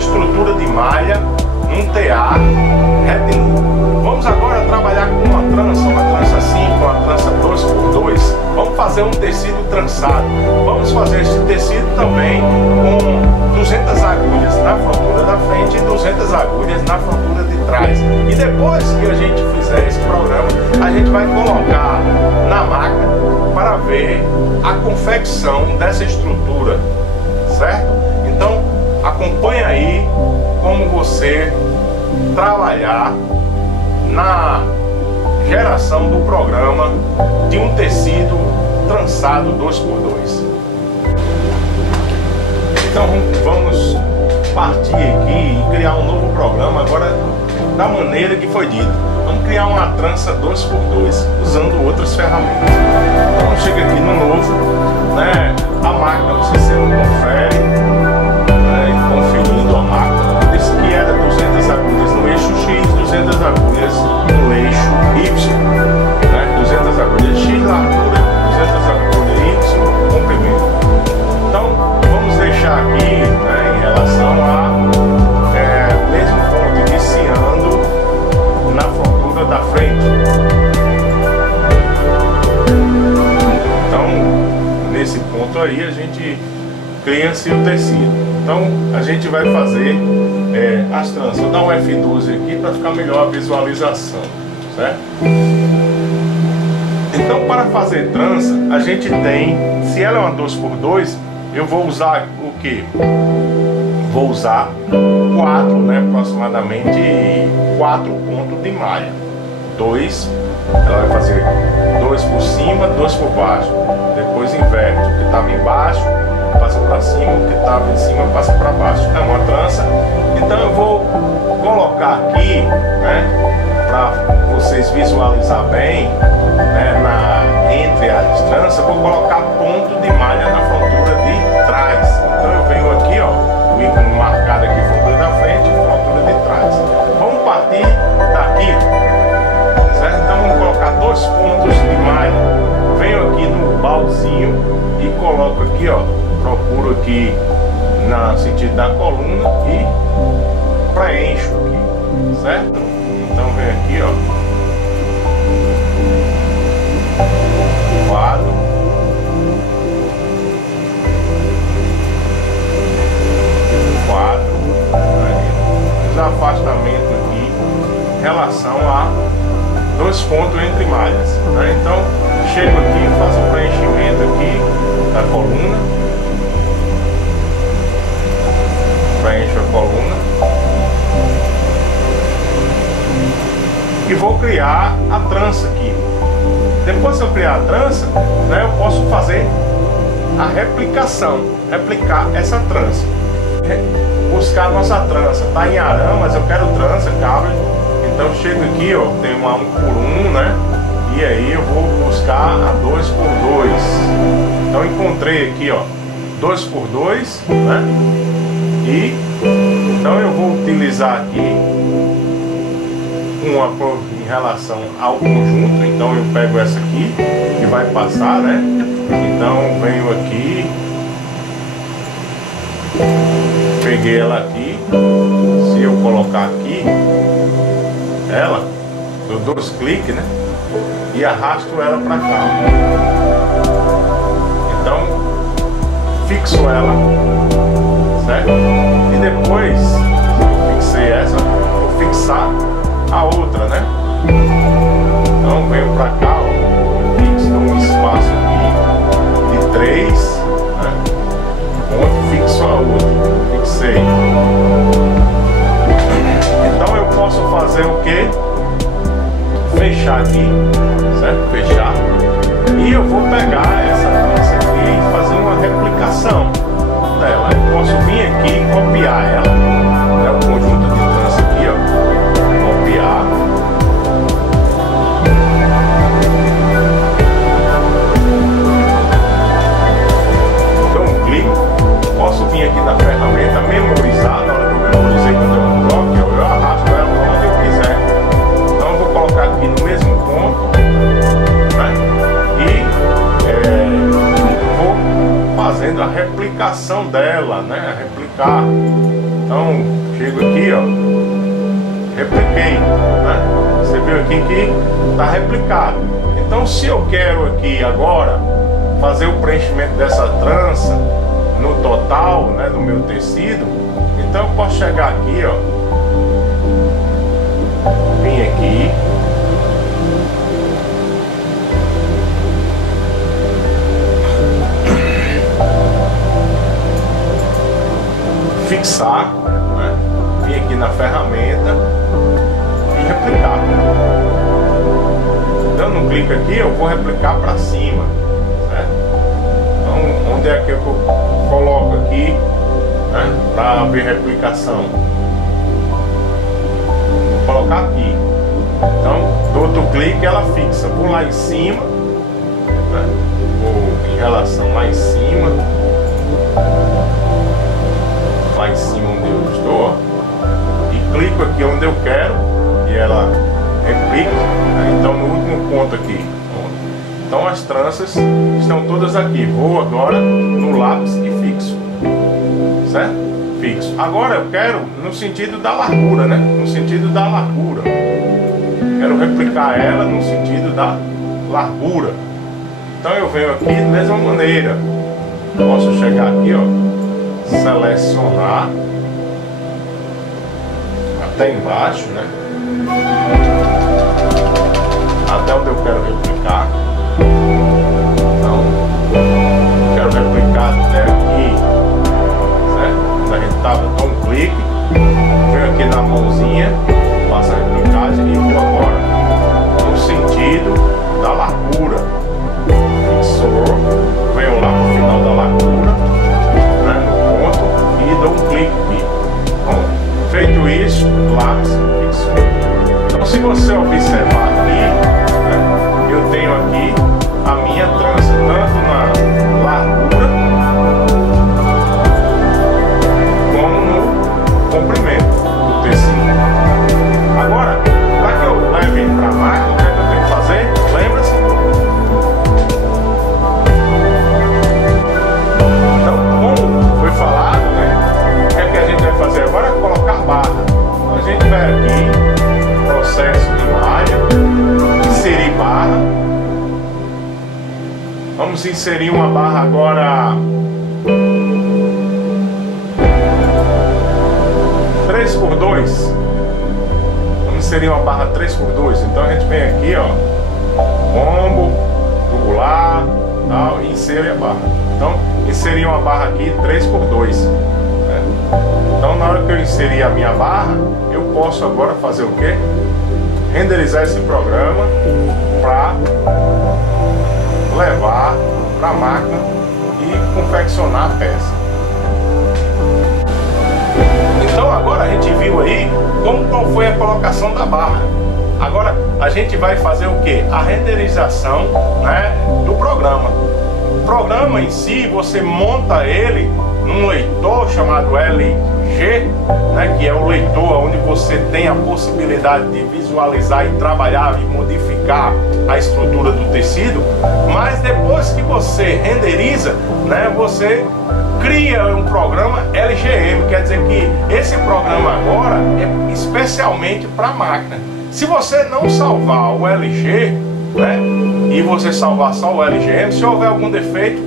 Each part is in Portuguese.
estrutura de malha num TA retilíneo. Vamos agora trabalhar com uma trança 5, uma trança 2x2. Vamos fazer um tecido trançado. Vamos fazer esse tecido também com 200 agulhas na frontura da frente e 200 agulhas na frontura de trás. E depois que a gente fizer esse programa, a gente vai colocar na máquina para ver a confecção dessa estrutura, certo? Então acompanha aí como você trabalhar na geração do programa de um tecido trançado 2x2. Então vamos partir aqui e criar um novo programa agora da maneira que foi dito. Vamos criar uma trança 2x2 usando outras ferramentas. Então chega aqui no novo, né? A máquina você sempre confere, né? Conferindo a máquina. Disse que era 200 agulhas no eixo X, 200 agulhas no eixo Y, né? 200 agulhas X largura, 200 agulhas Y comprimento. Então vamos deixar aqui, né, em relação a mesmo ponto iniciando na frontura da frente. Então nesse ponto aí a gente cria-se o tecido. Então a gente vai fazer as tranças. Vou dar um F12 aqui para ficar melhor a visualização, certo? Então para fazer trança a gente tem, se ela é uma 2x2, eu vou usar o que? Vou usar 4, né, aproximadamente 4 pontos de malha. 2, ela vai fazer 2 por cima, 2 por baixo. Depois inverte, o que estava embaixo passa para cima, o que estava em cima passa para baixo. É uma trança. Então eu vou colocar aqui, né, para vocês visualizar bem, né, entre as tranças, vou colocar ponto de malha na frontura de trás. Então eu venho aqui, ó, o ícone marcado aqui, frontura da frente e frontura de trás. Vamos partir daqui, certo? Então vamos colocar 2 pontos de malha. Venho aqui no baldezinho e coloco aqui, ó, procuro aqui no sentido da coluna e preencho aqui, certo? Então venho aqui, ó, quadro, os afastamentos aqui em relação a 2 pontos entre malhas, né? Então chego aqui, faço o preenchimento aqui da coluna, preencho a coluna e vou criar a trança aqui. Depois que eu criar a trança, né, eu posso fazer a replicação, replicar essa trança, buscar a nossa trança. Tá em arame, mas eu quero trança, cabe. Então chego aqui, ó, tem uma 1 por 1, né? E aí eu vou buscar a 2 por 2. Então encontrei aqui, ó, 2 por 2, né? E então eu vou utilizar aqui uma em relação ao conjunto. Então eu pego essa aqui que vai passar, né? Então venho aqui, peguei ela aqui. Se eu colocar aqui ela, eu dou 2 cliques, né? E arrasto ela para cá. Então fixo ela, certo? E depois eu fixei essa, vou fixar a outra, né? Então venho para cá, ó, fixo um espaço aqui de 3, né? Onde fixo a outra, fixei. Então eu posso fazer o que? Fechar aqui, certo? Fechar. E eu vou pegar essa trança aqui e fazer uma replicação dela. Eu posso vir aqui e copiar ela, né? O conjunto de trança aqui, ó. Copiar. Dou um clique. Posso vir aqui na ferramenta, memorizar. Na hora que eu memorizei, quando eu bloco, eu arrasto ela para onde eu quiser. Então eu vou colocar aqui no mesmo ponto. Então, chego aqui, ó, repliquei, né? Você viu aqui que está replicado. Então, se eu quero aqui agora fazer o preenchimento dessa trança no total, né, do meu tecido, então eu posso chegar aqui, ó, vim aqui, fixar, né? Vim aqui na ferramenta e replicar. Dando um clique aqui, eu vou replicar para cima, certo? Então, onde é que eu coloco aqui, né, para ver replicação? Vou colocar aqui. Então, dou outro clique, ela fixa. Vou lá em cima, né? Vou em relação lá em cima. Lá em cima onde eu estou, e clico aqui onde eu quero e ela replica, né? Então no último ponto aqui, então as tranças estão todas aqui. Vou agora no lápis e fixo, certo? Fixo. Agora eu quero no sentido da largura, né? No sentido da largura, quero replicar ela no sentido da largura. Então eu venho aqui da mesma maneira, posso chegar aqui, ó, selecionar até embaixo, né? Até onde eu quero replicar. Então, quero replicar até aqui, certo? Quando a gente tava, dou um clique, venho aqui na mãozinha, faço a replicagem e vou agora no sentido da largura. Fixou, venho lá pro final da largura, dou um clique aqui. Bom, feito isso, lápis fixou. Então, se você observar aqui, né, eu tenho aqui a minha trança, tanto na largura como no comprimento do tecido. Agora, para que eu leve para a máquina, o que eu tenho que fazer? Lembra-se? Então, como foi falado, fazer agora é colocar barra. Então a gente vai aqui, processo de malha, inserir barra. Vamos inserir uma barra agora 3x2. Vamos inserir uma barra 3x2. Então a gente vem aqui, ó, combo, jugular, tal, e insere a barra. Então inserir uma barra aqui 3x2. Então na hora que eu inserir a minha barra, eu posso agora fazer o que? Renderizar esse programa para levar para a máquina e confeccionar a peça. Então agora a gente viu aí qual foi a colocação da barra. Agora a gente vai fazer o que? A renderização, né, do programa. O programa em si, você monta ele num leitor chamado LG, né, que é o leitor onde você tem a possibilidade de visualizar e trabalhar e modificar a estrutura do tecido. Mas depois que você renderiza, né, você cria um programa LGM, quer dizer que esse programa agora é especialmente para a máquina. Se você não salvar o LG, né, e você salvar só o LGM, se houver algum defeito,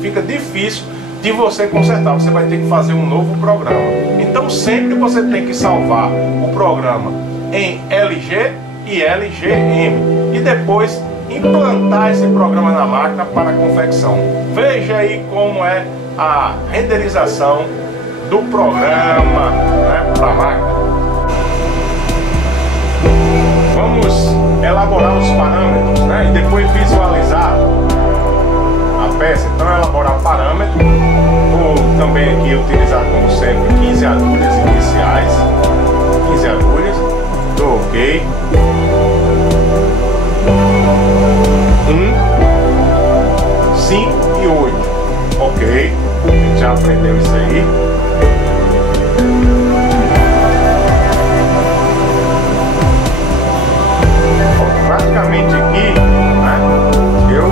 fica difícil de você consertar, você vai ter que fazer um novo programa. Então sempre você tem que salvar o programa em LG e LGM e depois implantar esse programa na máquina para a confecção. Veja aí como é a renderização do programa, né, para a máquina. Vamos elaborar os parâmetros, né, e depois visualizar a peça. Então elaborar parâmetro. Vou também aqui utilizar como sempre 15 agulhas iniciais, 15 agulhas, dou OK, 1, 5 e 8, OK, a gente já aprendeu isso aí. Praticamente aqui, né, eu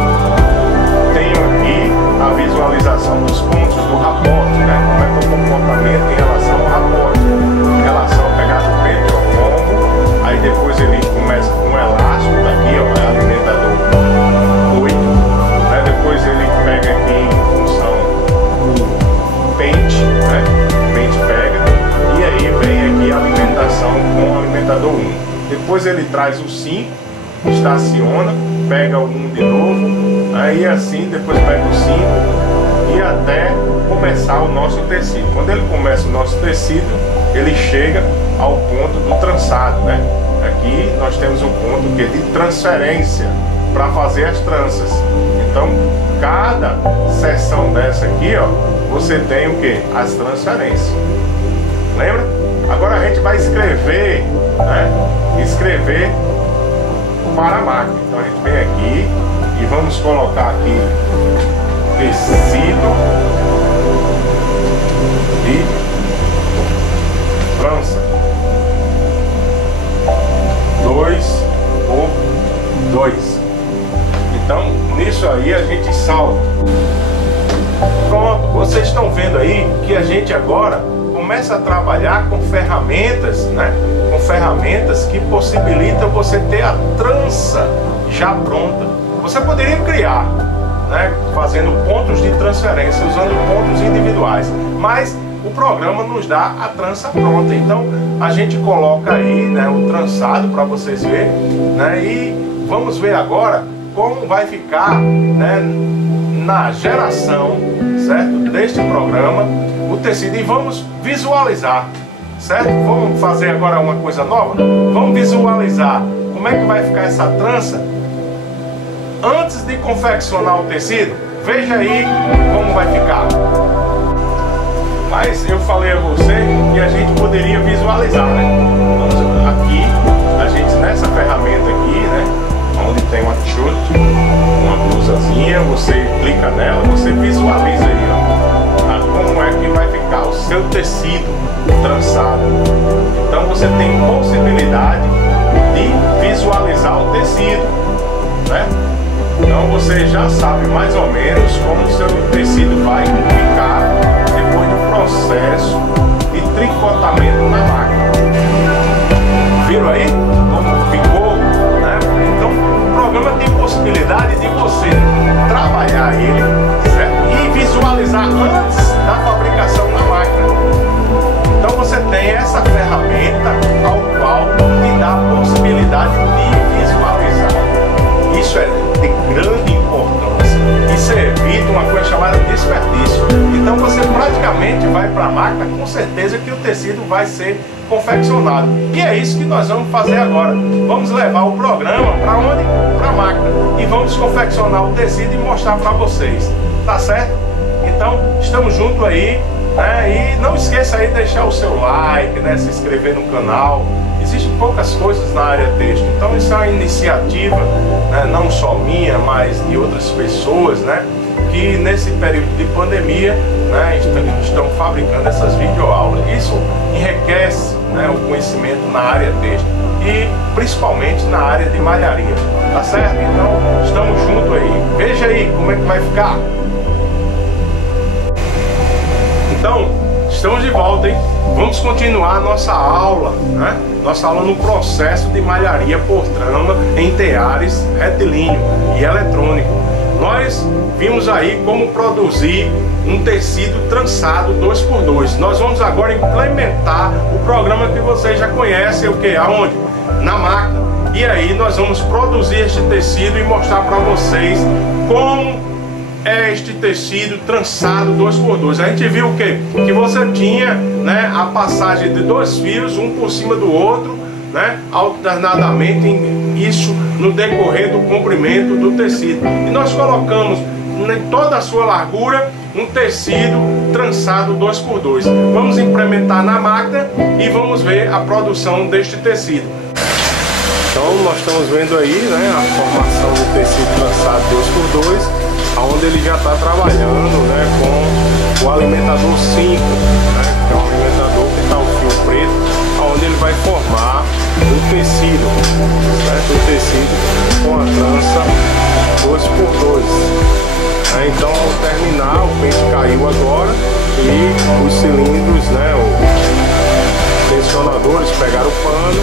tenho aqui a visualização dos pontos do rapote, né, como é que é o comportamento em relação ao rapote. ele traz o 5, estaciona, pega o 1 de novo, aí assim depois pega o 5 e até começar o nosso tecido. Quando ele começa o nosso tecido, ele chega ao ponto do trançado, né? Aqui nós temos um ponto que é de transferência para fazer as tranças. Então, cada seção dessa aqui, ó, você tem o que? As transferências. Lembra? Agora a gente vai escrever, né? Escrever para a máquina. Então a gente vem aqui e vamos colocar aqui tecido e trança 2 por 2. Então nisso aí a gente salva. Pronto, vocês estão vendo aí que a gente agora começa a trabalhar com ferramentas, né? Com ferramentas que possibilitam você ter a trança já pronta. Você poderia criar, né? Fazendo pontos de transferência, usando pontos individuais, mas o programa nos dá a trança pronta. Então a gente coloca aí, né, o trançado para vocês verem, né? E vamos ver agora como vai ficar, né, na geração, certo, deste programa o tecido, e vamos visualizar, certo? Vamos fazer agora uma coisa nova, vamos visualizar como é que vai ficar essa trança antes de confeccionar o tecido. Veja aí como vai ficar. Mas eu falei a você que a gente poderia visualizar, né? Vamos aqui, a gente nessa ferramenta aqui, né, onde tem uma t-shirt, uma blusazinha, você clica nela, você visualiza aí, ó, como é que vai ficar o seu tecido trançado. Então você tem possibilidade de visualizar o tecido, né? Então você já sabe mais ou menos como o seu tecido vai ficar depois do processo de tricotamento na máquina. Viram aí como ficou, né? Então o programa tem possibilidade de você trabalhar ele, certo? E visualizar antes da fabricação na máquina. Então você tem essa ferramenta ao qual te dá a possibilidade de visualizar. Isso é de grande importância. Isso evita uma coisa chamada desperdício. Então você praticamente vai para a máquina com certeza que o tecido vai ser confeccionado. E é isso que nós vamos fazer agora. Vamos levar o programa para onde? Para a máquina. E vamos confeccionar o tecido e mostrar para vocês. Tá certo? Então estamos juntos aí, né? E não esqueça aí de deixar o seu like, né? Se inscrever no canal. Existem poucas coisas na área têxtil, então isso é uma iniciativa, né, não só minha, mas de outras pessoas, né, que nesse período de pandemia, né, estão fabricando essas videoaulas. Isso enriquece, né, o conhecimento na área têxtil e principalmente na área de malharia, tá certo? Então estamos juntos aí. Veja aí como é que vai ficar. Então estamos de volta, hein? Vamos continuar a nossa aula, né? Nossa aula no processo de malharia por trama em teares retilíneo e eletrônico. Nós vimos aí como produzir um tecido trançado 2x2. Nós vamos agora implementar o programa que vocês já conhecem, o que? Aonde? Na máquina. E aí nós vamos produzir este tecido e mostrar para vocês como é este tecido trançado 2x2. A gente viu o quê? Que você tinha, né, a passagem de dois fios, um por cima do outro, né, alternadamente, isso no decorrer do comprimento do tecido. E nós colocamos em toda a sua largura um tecido trançado 2x2. Vamos implementar na máquina e vamos ver a produção deste tecido. Então nós estamos vendo aí, né, a formação do tecido trançado 2x2, onde ele já está trabalhando, né, com o alimentador 5, né, que é um alimentador que está o fio preto, onde ele vai formar o tecido, certo? O tecido com a trança 2x2. Então ao terminar, o pente caiu agora e os cilindros, né, os tensionadores pegaram o pano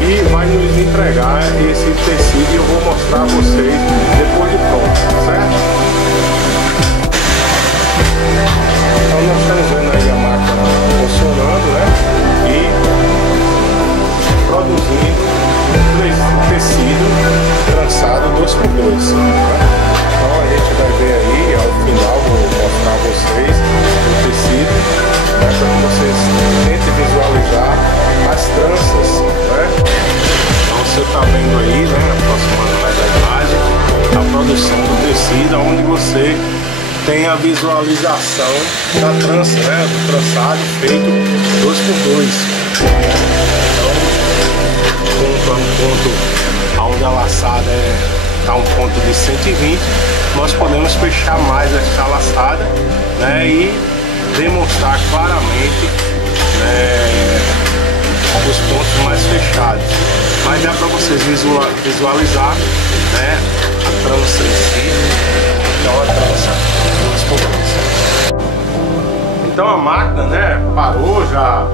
e vai nos entregar esse tecido e eu vou mostrar a vocês depois de pronto, certo? Então nós estamos vendo aí a máquina funcionando, né? E produzindo tem a visualização da trança, né, do trançado feito 2x2. Então, ponto a um ponto onde a laçada está um ponto de 120, nós podemos fechar mais essa laçada, né, e demonstrar claramente, né, os pontos mais fechados. Mas dá para vocês visualizar, né, a trança em si. Então a trança 2x2. Então a máquina, né, parou, já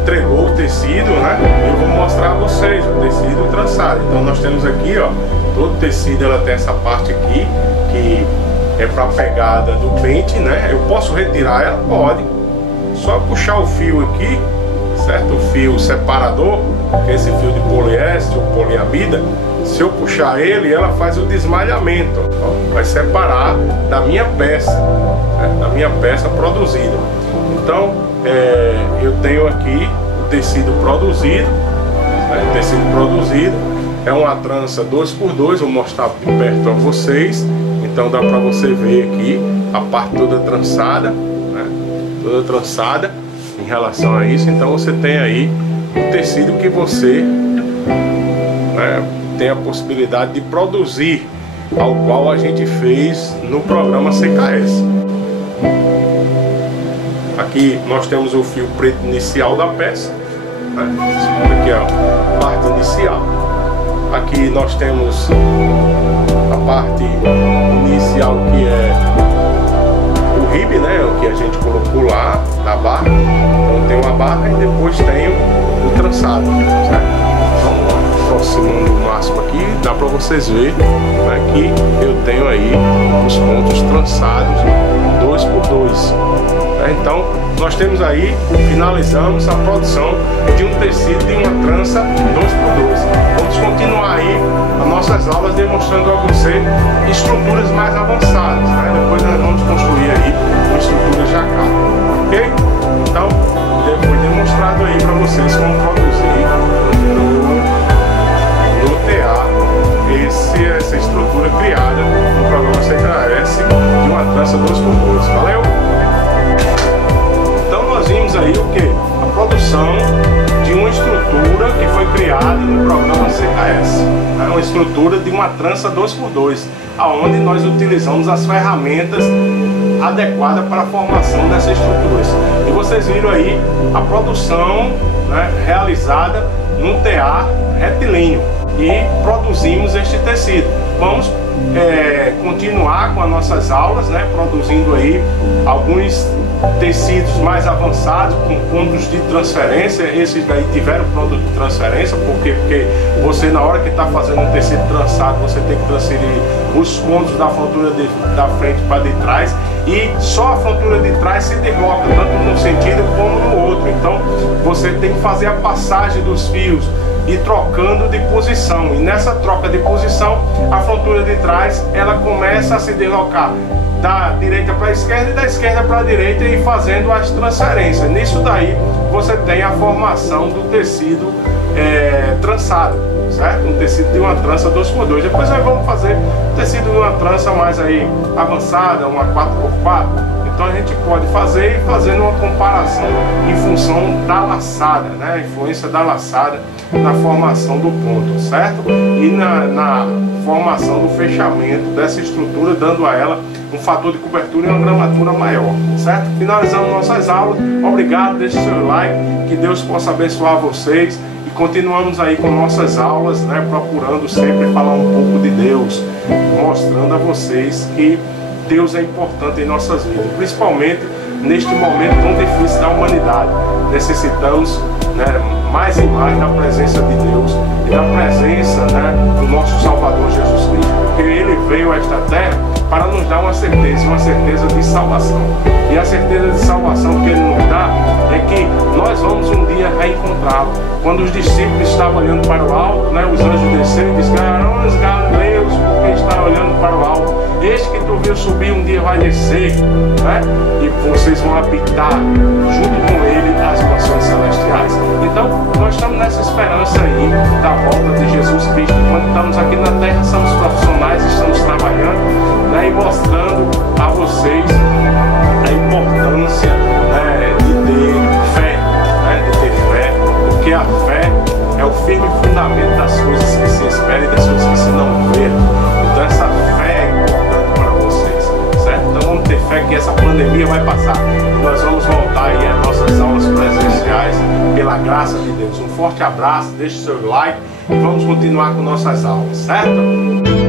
entregou o tecido, né? Eu vou mostrar a vocês o tecido trançado. Então nós temos aqui, ó, todo o tecido, ela tem essa parte aqui que é para pegada do pente, né? Eu posso retirar ela? Pode. Só puxar o fio aqui, certo? O fio separador, que é esse fio de poliéster ou poliamida. Se eu puxar ele, ela faz o desmalhamento, ó, vai separar da minha peça, né? Da minha peça produzida. Então, eu tenho aqui o tecido produzido, né? O tecido produzido é uma trança 2x2, vou mostrar de perto a vocês. Então dá para você ver aqui a parte toda trançada, né? Toda trançada em relação a isso. Então você tem aí o tecido que você, né, tem a possibilidade de produzir, ao qual a gente fez no programa CKS. Aqui nós temos o fio preto inicial da peça, né? Aqui é a parte inicial. Aqui nós temos a parte inicial, que é o ribe, né? O que a gente colocou lá na barra. Então tem uma barra e depois tem o trançado, certo? Então, aproximando o máximo aqui, dá para vocês verem, né, que eu tenho aí os pontos trançados 2x2. Então nós temos aí, finalizamos a produção de um tecido de uma trança 2x2. Vamos continuar aí as nossas aulas demonstrando a você estruturas mais avançadas, né? Depois nós vamos construir aí uma estrutura jacquard, ok? Então foi demonstrado aí para vocês como produzir no TA essa estrutura criada no programa CKS de uma trança 2x2. Valeu? Vimos aí o que? A produção de uma estrutura que foi criada no programa CKS, né? Uma estrutura de uma trança 2x2, aonde nós utilizamos as ferramentas adequadas para a formação dessas estruturas. E vocês viram aí a produção, né, realizada no TA retilíneo, e produzimos este tecido. Vamos continuar com as nossas aulas, né, produzindo aí alguns tecidos mais avançados com pontos de transferência. Esses daí tiveram ponto de transferência, porque você, na hora que está fazendo um tecido trançado, você tem que transferir os pontos da frontura da frente para de trás, e só a frontura de trás se desloca tanto num sentido como no outro. Então você tem que fazer a passagem dos fios e trocando de posição, e nessa troca de posição a frontura de trás ela começa a se deslocar da direita para a esquerda e da esquerda para a direita, e fazendo as transferências. Nisso daí você tem a formação do tecido trançado, certo? Um tecido de uma trança 2x2. Depois nós vamos fazer tecido de uma trança mais aí avançada, uma 4x4. Então a gente pode fazer, e fazendo uma comparação em função da laçada, né? A influência da laçada na formação do ponto, certo? E na formação do fechamento dessa estrutura, dando a ela um fator de cobertura e uma gramatura maior, certo? Finalizamos nossas aulas. Obrigado, deixe seu like, que Deus possa abençoar vocês, e continuamos aí com nossas aulas, né? Procurando sempre falar um pouco de Deus, mostrando a vocês que Deus é importante em nossas vidas, principalmente neste momento tão difícil da humanidade. Necessitamos, né, mais e mais da presença de Deus e da presença, né, do nosso Salvador Jesus Cristo, porque Ele veio a esta terra para nos dar uma certeza de salvação. E a certeza de salvação que Ele nos dá é que nós vamos um dia reencontrá-lo. Quando os discípulos estavam olhando para o alto, né, os anjos desceram e disseram: os galileus, porque está olhando para o alto? Este que tu viu subir um dia vai descer, né? E vocês vão habitar junto com Ele as mansões celestiais. Então nós estamos nessa esperança aí da volta de Jesus Cristo. Quando estamos aqui na terra, somos profissionais, estamos trabalhando, né, e mostrando a vocês pela graça de Deus. Um forte abraço, deixe seu like e vamos continuar com nossas aulas, certo?